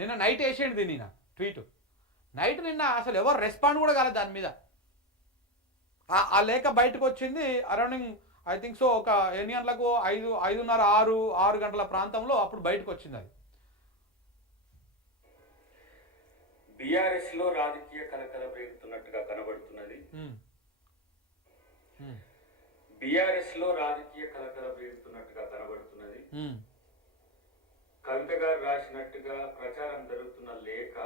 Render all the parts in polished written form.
నిన్న నైట్ వేసేయండి దీన్ని ట్వీట్. నైట్ నిన్న అసలు ఎవరు రెస్పాండ్ కూడా కాలేదు దాని మీద. ఆ లేఖ బయటకు వచ్చింది అరౌండ్ ఐ థింక్ సో ఒక ఎన్ని గంటలకు 5:30 6 గంటల ప్రాంతంలో అప్పుడు బయటకు వచ్చింది అది. బీఆర్ఎస్ లో రాజకీయ కలకల రేగుతున్నట్టుగా కనబడుతున్నది. బీఆర్ఎస్ లో రాజకీయ కలకల రేగుతున్నట్టుగా కనబడుతున్నది. కవిత గారు రాసినట్టుగా ప్రచారం జరుగుతున్న లేఖ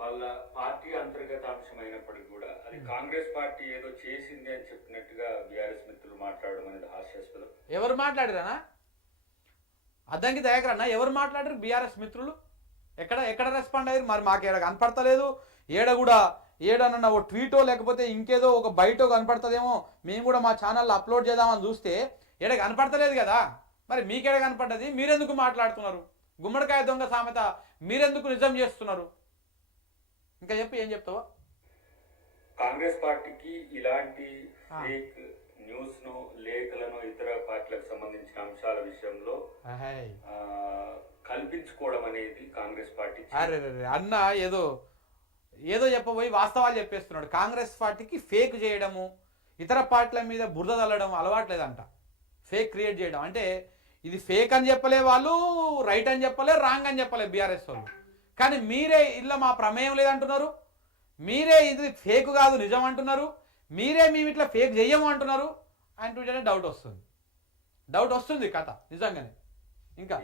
వాళ్ళ పార్టీ అంతర్గత అంశమైనప్పటికీ కూడా అది కాంగ్రెస్ పార్టీ ఏదో చేసింది అని చెప్పినట్టుగా బీఆర్ఎస్ మిత్రులు మాట్లాడడం అనేది హాస్యాస్పదం. ఎవరు మాట్లాడారనా? అద్దంకి దయాకరన్నా ఎవరు మాట్లాడారు బీఆర్ఎస్ మిత్రులు? ఎక్కడ రెస్పాండ్ అయ్యారు? మరి మాకు ఏడ కనపడతలేదు. ఏడనన్న ఓ ట్వీటో లేకపోతే ఇంకేదో ఒక బయటో కనపడుతుందేమో, మేము కూడా మా ఛానల్లో అప్లోడ్ చేద్దామని చూస్తే ఏడ కనపడతలేదు కదా. మరి మీకేడ కనపడ్డది? మీరెందుకు మాట్లాడుతున్నారు? గుమ్మడికాయ దొంగ సామెత మీరెందుకు నిజం చేస్తున్నారు? ఇంకా చెప్పి ఏం చెప్తావా? కాంగ్రెస్ పార్టీకి ఇలాంటి ఫేక్ న్యూస్ ను లేఖలను ఇతర పార్టీలకు సంబంధించిన అంశాల విషయంలో కల్పించుకోవడం అనేది కాంగ్రెస్ పార్టీ. అరే అన్న ఏదో చెప్పబోయి వాస్తవాలు చెప్పేస్తున్నాడు. కాంగ్రెస్ పార్టీకి ఫేక్ చేయడము, ఇతర పార్టీల మీద బురద తల్లడం అలవాట్లేదంట. ఫేక్ క్రియేట్ చేయడం అంటే ఇది ఫేక్ అని చెప్పలే వాళ్ళు, రైట్ అని చెప్పలే, రాంగ్ అని చెప్పలే బీఆర్ఎస్ వాళ్ళు. కానీ మీరే ఇలా మా ప్రమేయం లేదంటున్నారు, మీరే ఇది ఫేక్ కాదు నిజం అంటున్నారు, మీరే మేము ఇట్లా ఫేక్ చెయ్యము అంటున్నారు అంటుంటేనే డౌట్ వస్తుంది కథ నిజంగానే. ఇంకా